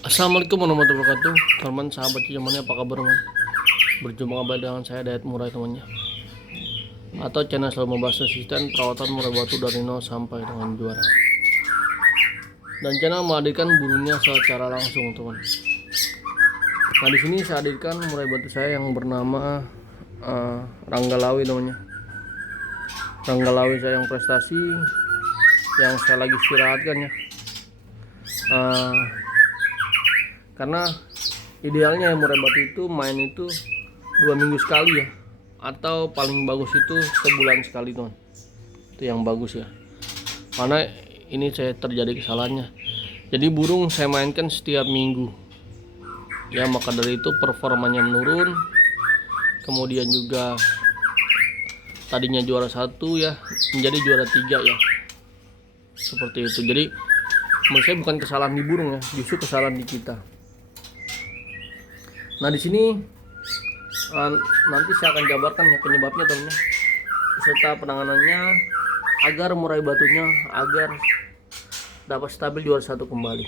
Assalamualaikum warahmatullahi wabarakatuh. Teman sahabat semuanya, apa kabar teman? Berjumpa kembali dengan saya Dayat Murai temannya, atau channel selalu membahas asisten perawatan murai batu dari nol sampai dengan juara. Dan channel menghadirkan burunya secara langsung teman. Nah di sini saya hadirkan murai batu saya yang bernama Ranggalawi namanya. Ranggalawi saya yang prestasi, yang saya lagi istirahatkan ya. Karena idealnya murai batu itu main itu 2 minggu sekali ya, atau paling bagus itu sebulan sekali teman. Itu yang bagus ya, karena ini saya terjadi kesalahannya. Jadi burung saya mainkan setiap minggu ya, maka dari itu performanya menurun. Kemudian juga tadinya juara 1 ya menjadi juara 3 ya, seperti itu. Jadi menurut saya bukan kesalahan di burung ya, justru kesalahan di kita. Nah di sini nanti saya akan jabarkan ya penyebabnya teman-teman, serta penanganannya agar murai batunya agar dapat stabil juara 1 kembali.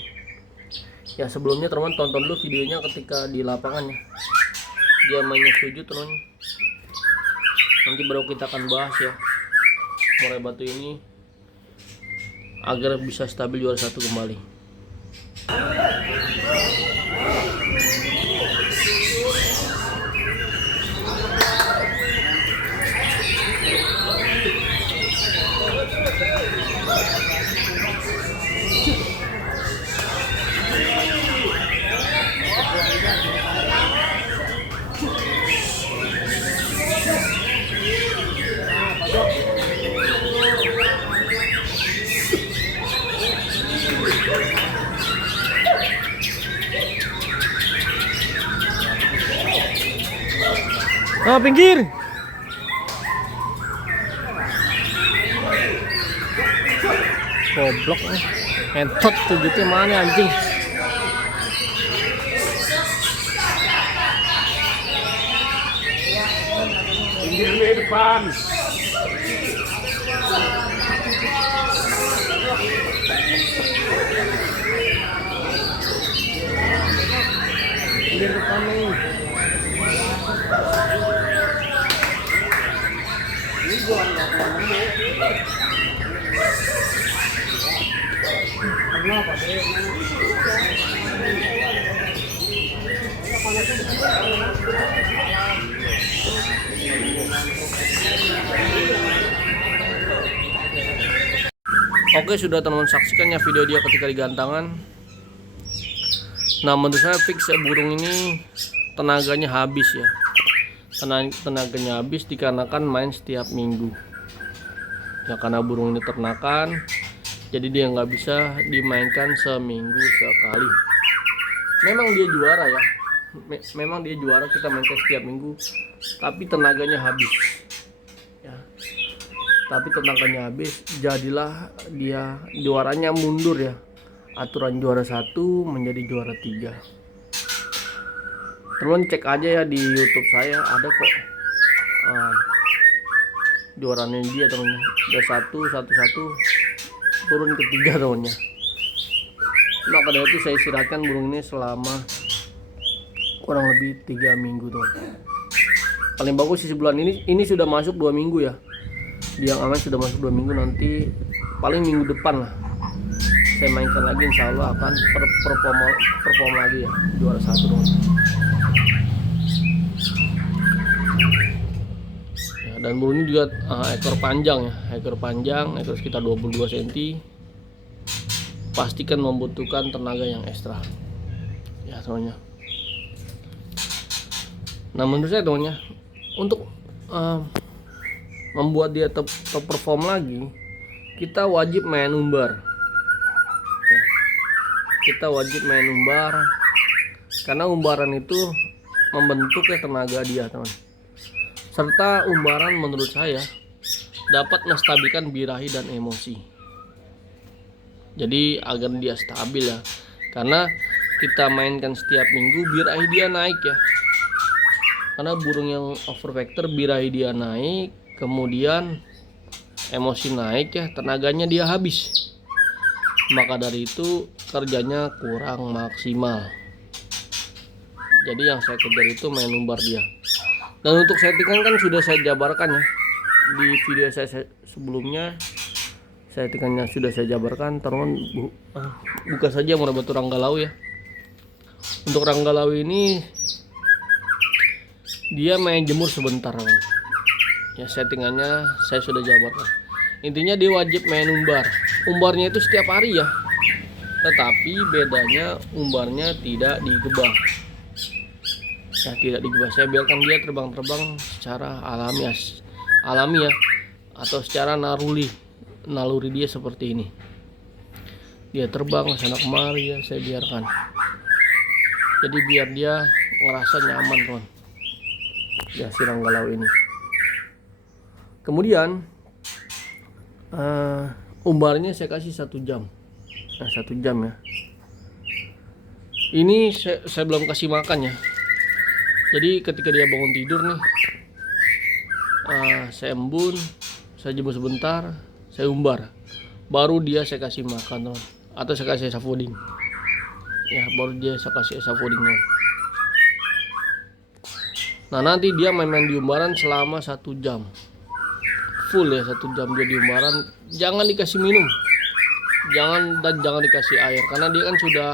Ya sebelumnya teman-teman tonton dulu videonya ketika di lapangan ya, dia mainnya sujud teman-teman. Nanti baru kita akan bahas ya murai batu ini agar bisa stabil juara 1 kembali. Ah, pinggir. Goblok nih. Entot sujudnya mana anjing. Pinggir dulu ya depan. Pinggir depan nih. Ini gua enggak mau kenapa sih? Oke, sudah teman-teman saksikan ya video dia ketika digantangan. Nah menurut saya fix ya, burung ini tenaganya habis ya. Tenaganya habis dikarenakan main setiap minggu ya, karena burung ini ternakan, jadi dia nggak bisa dimainkan seminggu sekali. Memang dia juara ya, memang dia juara, kita mainkan setiap minggu, tapi tenaganya habis ya. Tapi tenaganya habis, jadilah dia juaranya mundur ya. Aturan juara 1 menjadi juara 3. Teman cek aja ya di YouTube saya, ada kok juaranya dia temennya. Udah 1 turun ke 3 temennya. Maka dari itu saya istirahatkan burung ini selama kurang lebih 3 minggu tuh. Paling bagus sih sebulan ini sudah masuk 2 minggu ya. Yang aman sudah masuk 2 minggu, nanti paling minggu depan lah saya mainkan lagi, insya Allah akan perform lagi ya, juara 1 dong. Ya, dan burung ini juga ekor panjang ya, ekor sekitar 22 cm. Pastikan membutuhkan tenaga yang ekstra ya temannya. Nah menurut saya temannya, untuk membuat dia top perform lagi, kita wajib main umbar ya. Kita wajib main umbar, karena umbaran itu membentuk ya tenaga dia teman. Serta umbaran menurut saya dapat menstabilkan birahi dan emosi. Jadi agar dia stabil ya, karena kita mainkan setiap minggu, birahi dia naik ya. Karena burung yang overfactor, birahi dia naik, kemudian emosi naik ya, tenaganya dia habis. maka dari itu kerjanya kurang maksimal. Jadi yang saya kejar itu main umbar dia. Dan untuk settingan kan sudah saya jabarkan ya di video saya sebelumnya. Settingannya sudah saya jabarkan. Teman buka saja murai batu Ranggalau ya. Untuk Ranggalau ini dia main jemur sebentar kan. Ya settingannya saya sudah jabarkan. Intinya dia wajib main umbar. Umbarnya itu setiap hari ya. Tetapi bedanya umbarnya tidak digebah. Ya tidak digebah. Saya biarkan dia terbang-terbang secara alami ya, atau secara naluri dia seperti ini. Dia terbang sana kemari ya, saya biarkan. Jadi biar dia ngerasa nyaman teman. Ya si Ranggalau ini. Kemudian umbarnya saya kasih 1 jam. Nah 1 jam ya. Ini saya belum kasih makan ya. Jadi ketika dia bangun tidur nih, saya embun, saya jemur sebentar, saya umbar, baru dia saya kasih makan teman. Atau saya kasih esafodin. Ya baru dia saya kasih esafodin teman. Nah nanti dia main-main di umbaran selama 1 jam. Full ya 1 jam dia di umbaran. Jangan dikasih minum, jangan dikasih air, karena dia kan sudah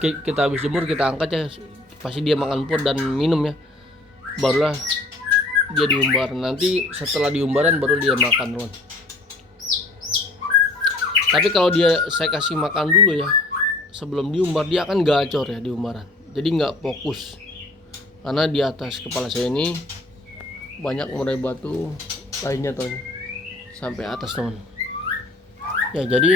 kita habis jemur, kita angkat ya, pasti dia makan pur dan minum ya, barulah dia diumbar. Nanti setelah diumbaran baru dia makan teman. Tapi kalau saya kasih makan dulu ya sebelum diumbar, dia akan gacor ya di umbaran, jadi nggak fokus. Karena di atas kepala saya ini banyak murai batu lainnya teman, sampai atas teman. Ya jadi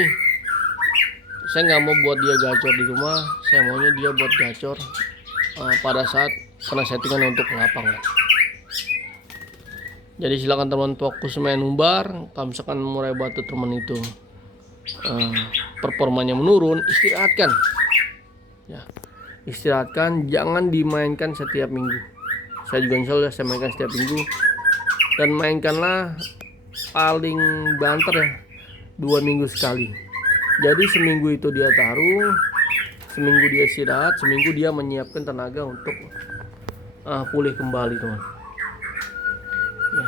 saya nggak mau buat dia gacor di rumah, saya maunya dia buat gacor pada saat kena settingan untuk lapangan. Jadi silakan teman fokus main umbar. Kalau misalkan murai batu teman itu performanya menurun, istirahatkan ya, istirahatkan, jangan dimainkan setiap minggu. Saya juga insya Allah saya mainkan setiap minggu, dan mainkanlah paling banter ya 2 minggu sekali. Jadi seminggu itu dia taruh, seminggu dia istirahat, seminggu dia menyiapkan tenaga untuk pulih kembali teman. Ya,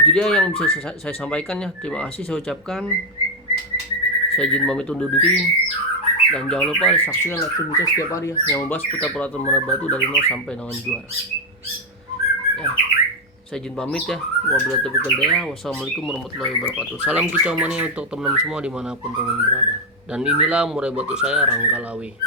itu dia yang bisa saya sampaikan ya. Terima kasih saya ucapkan. Saya izin pamit undur diri, dan jangan lupa saksikan live stream saya setiap hari ya, yang membahas putar peralatan murai batu dari 0 sampai dengan juara. Ya, saya izin pamit ya. Wabillahi taufiq wal hidayah. Wassalamualaikum warahmatullahi wabarakatuh. Salam kicau mania untuk teman-teman semua dimanapun teman berada. Dan inilah murai batu saya Ranggalawi.